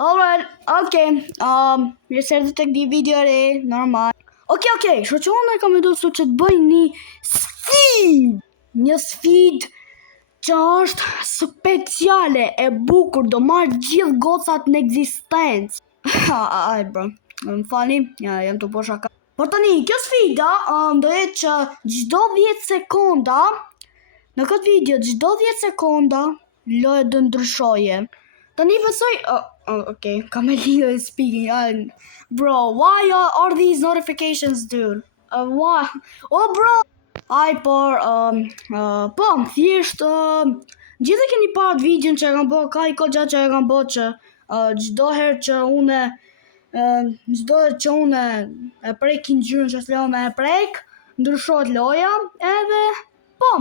Alright, okay. Mirë se erdhët tek video re, normal. Okay, që unë kam vendosur që të bëj një sfidë që është speciale e bukur, do marrë gjithë gocat në ekzistencë. Aj bro, më falni, jam të po shaka. Por tani, kjo sfida do jetë që çdo 10 sekonda, në këtë video çdo 10 sekonda loja do ndryshoje. Tani besoj, okay, Kamelino is speaking. Bro, why are these notifications, dude? Why? Oh, bro! Por, po, thjesht, gjithë keni parë videon që e kam bërë, ka i kohë që e kam bërë që çdo herë që une e prekin gjyrën që s'lejon me e prek, ndryshohet loja, edhe, po,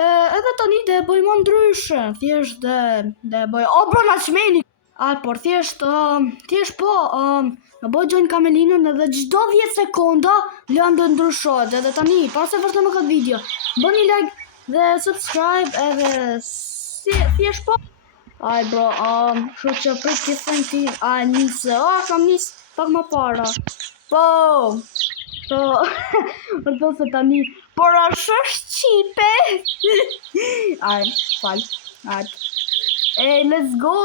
edhe tani dhe bëj më ndryshe, thjesht dhe bëj, bro, na qmeni! Por thjesht po, në bëj join Kamelinën edhe çdo 10 sekonda loja do ndryshohet, edhe tani, pas se vërtet në këtë video, bëni like dhe subscribe edhe thjesht po. Bro, kështu që prit të thënë ti, nisë, kam nisë pak më para. Po, do se tani, por është shqipe. Fal, let's go.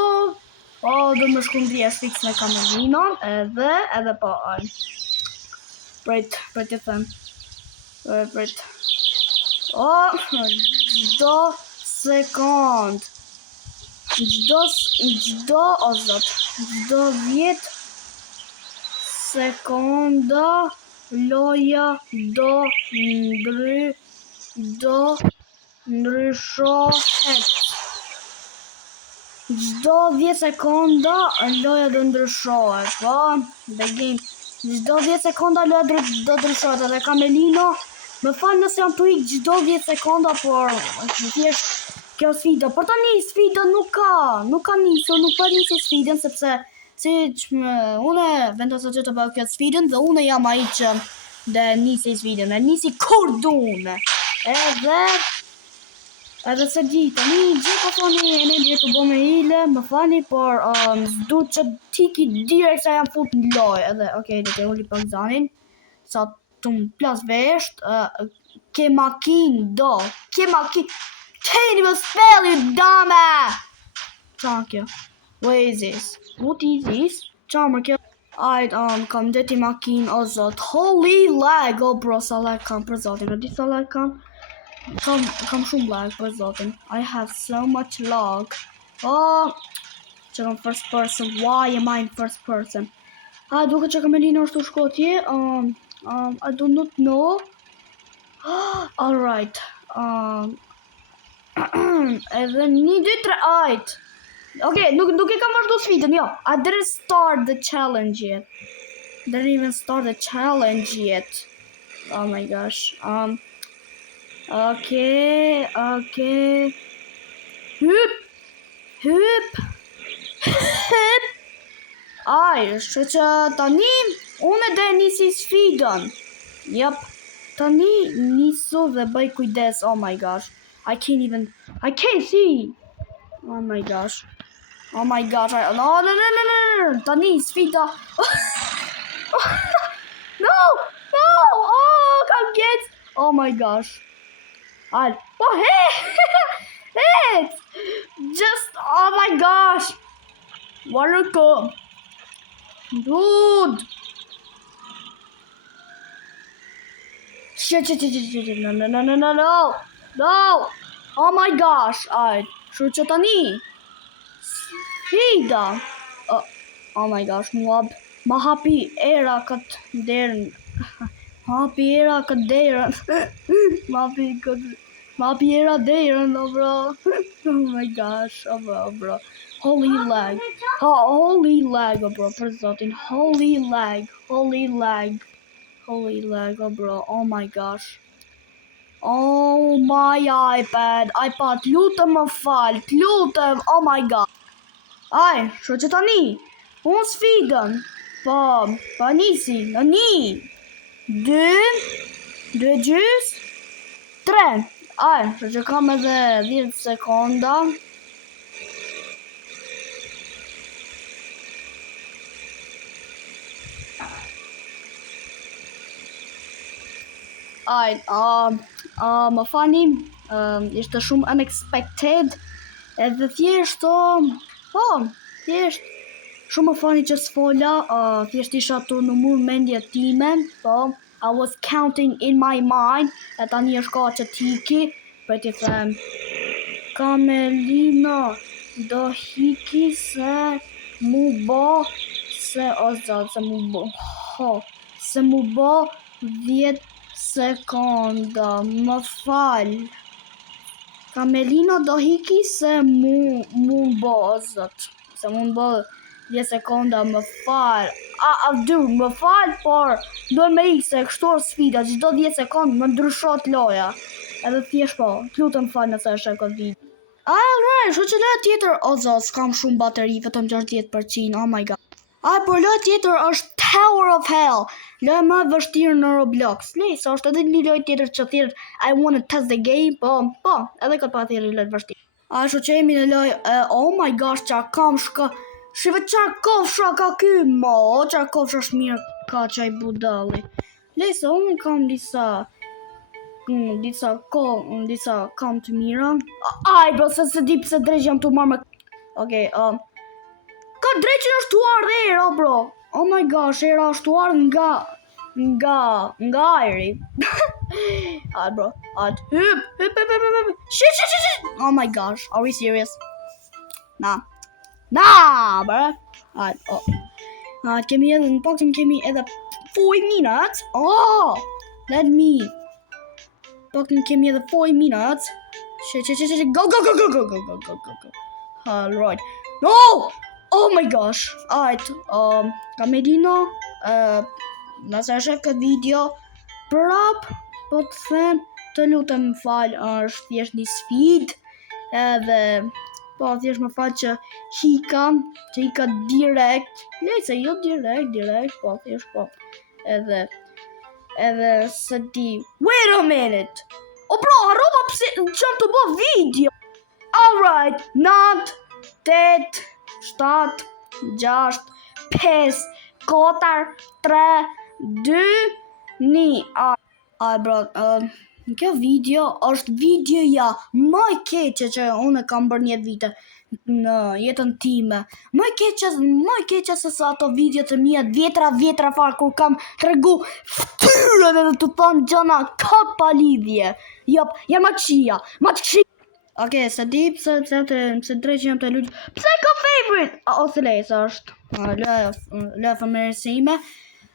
Do më shkundrija fix me Kamelinon, edhe po, prit të thënë. Çdo sekond. Çdo 10 sekonda loja do ndryshohet. Çdo 10 sekonda loja do ndryshohet, po, begin. Çdo 10 sekonda loja do ndryshohet, edhe Kamelino, më fal nëse jam tuik çdo 10 sekonda, por thjesht kjo sfida. Por tani sfida nuk ka nisur, nuk po nisi sfidën sepse une vendosë që të bëj kjo sfidën dhe une jam ai që dhe nisi sfidën, e nisi kur dune. Edhe se di, tani gjithë po thoni e ne dhe të bëme hile, më fani, por s'du që tiki direkt sa jam fut në loj, edhe, okej, dhe të ulli për zanin, sa të më plas vesht, ke makin, can't even spell, you dumbass! Thank you. What is this? Çamër kjo. Kam deti makin, o zot. Holy lag, bro, sa lag kam për zotin. A di sa lag kam? Kam shumë lag për zotin. I have so much lag. Që kam first person. Why am I in first person? Duke që Kamelino është të shkotje. I do not know. Alright. Edhe 1, 2, 3, okay, nuk e kam vazhdu sfidën, jo. I didn't start the challenge yet. Didn't even start the challenge yet. Oh my gosh. Okay. Hyp. Shqe që tani, unë dhe nisi sfidën. Yep. Tani nisu dhe bëj kujdes, oh my gosh. I can't see. Oh my gosh. No. Tani, sfida. No. Come get. Oh my gosh. Hey. Just, oh my gosh. Welcome. Dude. Shit. No. Oh my gosh. Shu që tani. Sfida. Oh my gosh, ma hapi era këtë derën. Ma hapi era, bro. Oh my gosh, bro. Holy lag, bro, për zotin. Holy lag, bro. Oh my gosh. Oh my iPad, lutem më fal, oh my god. Shu që tani, unë sfidën, pa nisi, në 1, 2 gjys, 3. Shu që kam edhe 10 sekonda. Më fani, ishte shumë unexpected, edhe thjesht, thjesht, shumë më fani që s'fola, thjesht isha të në mur mendje time, I was counting in my mind, e tani është ka që t'hiki, për t'i them, Kamelina, do hiki se mu bo, se mu bo 10 sekonda, më fal. Kamelina do hiki se mu bo, se mu bo 10 sekonda, më fal. Dude, më fal, por do me i se kështu është sfida, çdo 10 sekond më ndryshot loja. Edhe thjesht po, t'lutem fal nëse është e këtë video. Alright, shu që lojë tjetër, s'kam shumë bateri, vetëm 60%, oh my god. Por lojë tjetër është Tower of Hell, lojë më vështirë në Roblox. Se është edhe një lojë tjetër që thjesht I wanna test the game, po, edhe këtë pa thjesht lojë vështirë. Shu që jemi në lojë, oh my gosh, qa kam shka, shive qa kofsha ka ky, qa kofsha shmirë ka qaj budalli. Se unë kam disa kam të mira. Bro, se di pse drejq jam të marrë me... Okej, ka drejq në shtuar dhe era, bro. Oh my gosh, era shtuar nga ajri. Bro, hyp. Shit. Oh my gosh, are we serious? Nah, bro. Kemi edhe, në paktin kemi edhe 4 minutes. Let me... Paktin kemi edhe 4 minutes. Shit. Go. Alright. No! Oh my gosh. Kamelina, nëse shef këtë video, prap, po të them, të lutem më fal, është thjesht një sfid, edhe, po thjesht më fal që hika direkt, se jo direkt, po thjesht po, edhe se di, wait a minute, bro, harrova pse qëm të bo video, alright, 9, 8, 7, 6, 5, 4, 3, 2, 1. Bro, kjo video është videoja më e keqe që unë kam bërë një vite në jetën time. Më e keqe se sa ato video të mia vjetra farë kur kam tregu ftyrën edhe të thonë gjana ka pa lidhje. Jop, jam ma qia. Okej, se di pse drejq jam të lullë. Pse ka favorite? Ose lejse është lë fëmërësime.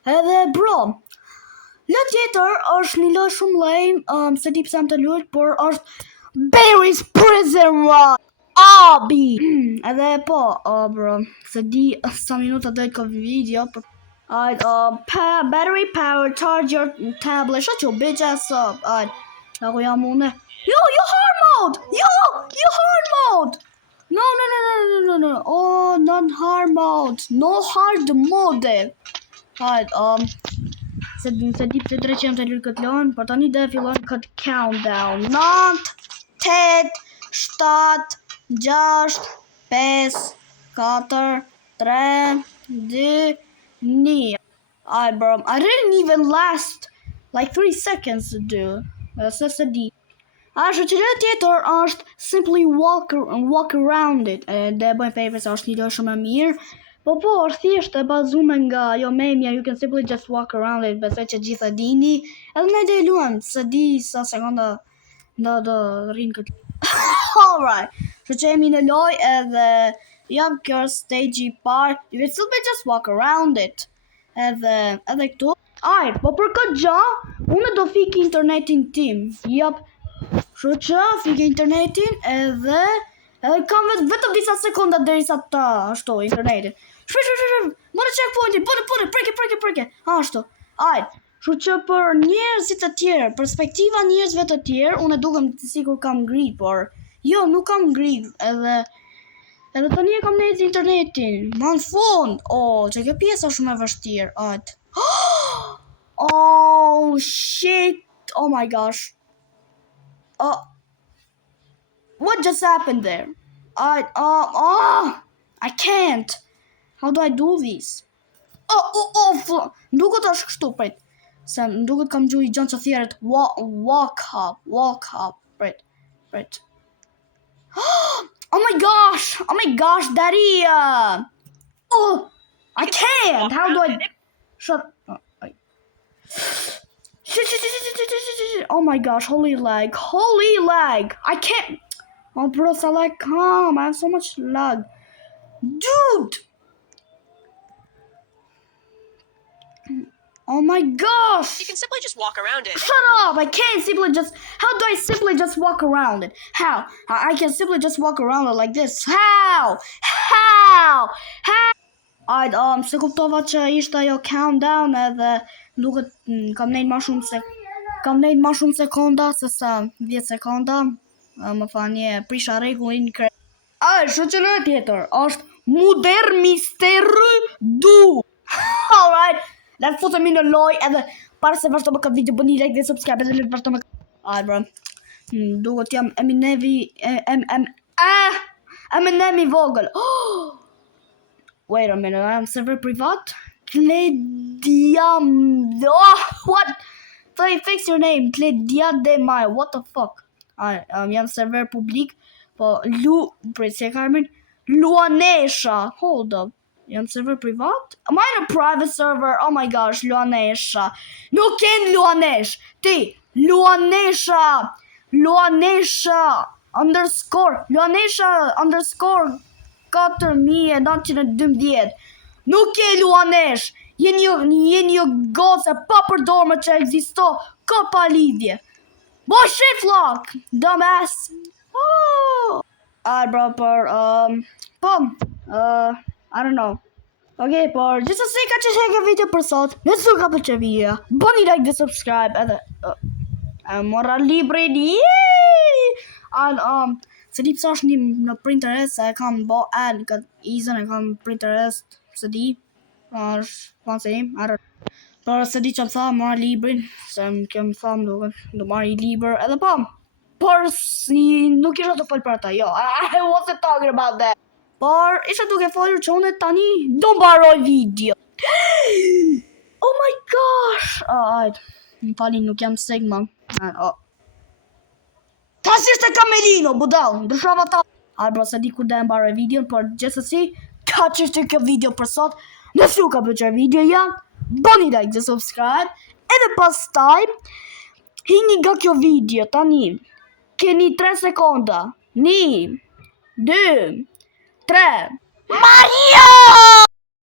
Edhe bro, lë tjetër është një lojë shumë lejmë, se di pse jam të lullë, por është Barry's Prison Run. Edhe po, bro, se di sa minuta dojtë ka video. Battery power, charge your tablet. Shut your bitch ass up. Ako jam une. Yo, hard mode! Yo, hard mode! No. Oh, not hard mode. No hard mode. Se di pse drejq jam të lirë këtë lojnë, por tani dhe fillon këtë countdown. 9, 8, 7, 6, 5, 4, 3, 2, 1. Bro, I didn't even last like 3 seconds to do. Se di. Shu që lojë tjetër është simply walk around it. Dhe bëjnë favorite se është një lojë shumë e mirë. Po, është thjesht e bazume nga memja, you can simply just walk around it, besoj që gjitha dini. Edhe ne dhe luan, se di sa sekonda do rrinë këtë. Alright, shu që jemi në lojë edhe jam kjo stage i parë, you can simply just walk around it. Edhe këtu. Po për këtë gjë, unë do fik internetin tim. Shu që fik internetin edhe kam vetëm disa sekonda derisa ta ashtu internetin. Shpër, mërë checkpointin, bëne, preke, ashtu. Shu që për njerëzit të tjerë, perspektiva njerëzve të tjerë, unë dukem të sikur kam grit, por jo, nuk kam grit, edhe të një kam nejtë internetin, ma në fund, që kjo pjesë është shumë e vështirë, Oh, shit, oh my gosh. What just happened there? I can't. How do I do this? Nuk të është kështu, prit. Se më duket kam gjuhi gjënë që thjerët walk up, Brit. Oh my gosh, Daddy! Oh, I can't! How do I... Shut up. Shit. Oh my gosh, holy lag. I can't... Oh, bro, so like, calm. I have so much lag. Dude! Oh my gosh! You can simply just walk around it. Shut up! I can't simply just... How do I simply just walk around it? How? I can simply just walk around it like this. How? Ajde, se kuptova që ishte ajo countdown edhe duket kam nejt ma shumë sekonda se sa 10 sekonda. Më fani prisha rregullin kre. Shu që në tjetër është Muder Mister 2. Alright, let's futemi në loj edhe para se vazhdo me këtë video bëni like dhe subscribe edhe vazhdo me Ajde bro, duket jam Eminem i vogël. Wait a minute, I am server privat? What? So you fix your name, Kledia de Mai, what the fuck? Jam server publik, po Luanesha, hold up. Jam server privat? Am I in a private server? Oh my gosh, Luanesha. Nuk ken Luanesh, ti, Luanesha underscore 4912. Nuk e Luanesh. Jeni jo goce pa përdorme që ekzisto, ka pa lidhje. Bo shit lock, dumbass. Bro, I don't know. Okay, por gjithsesi ka që shege video për sot. Nëse ka pëlqyer video, bëni like dhe subscribe edhe mora librin. Se di pse është në Pinterest, se e kam bo ad këtë izën, e kam Pinterest, se di, por se di që më tha, mora librin, se më kemë thamë do marri libër, edhe po, por si nuk isha të folë për ata, jo, I wasn't talking about that, por isha duke folur që unë tani do mbaroj video. Oh my gosh, më falin, nuk jam Sigma, Tas ishte Kamelino, budal, ndryshova ta. Bro, se di kur dhe mbaroj videon, por gjithsesi, ka që ishte kjo video për sot. Nëse ju ka pëlqyer videoja, bëni like dhe subscribe, edhe pastaj hini nga kjo video tani. Keni 3 sekonda. 1, 2, 3. Mario!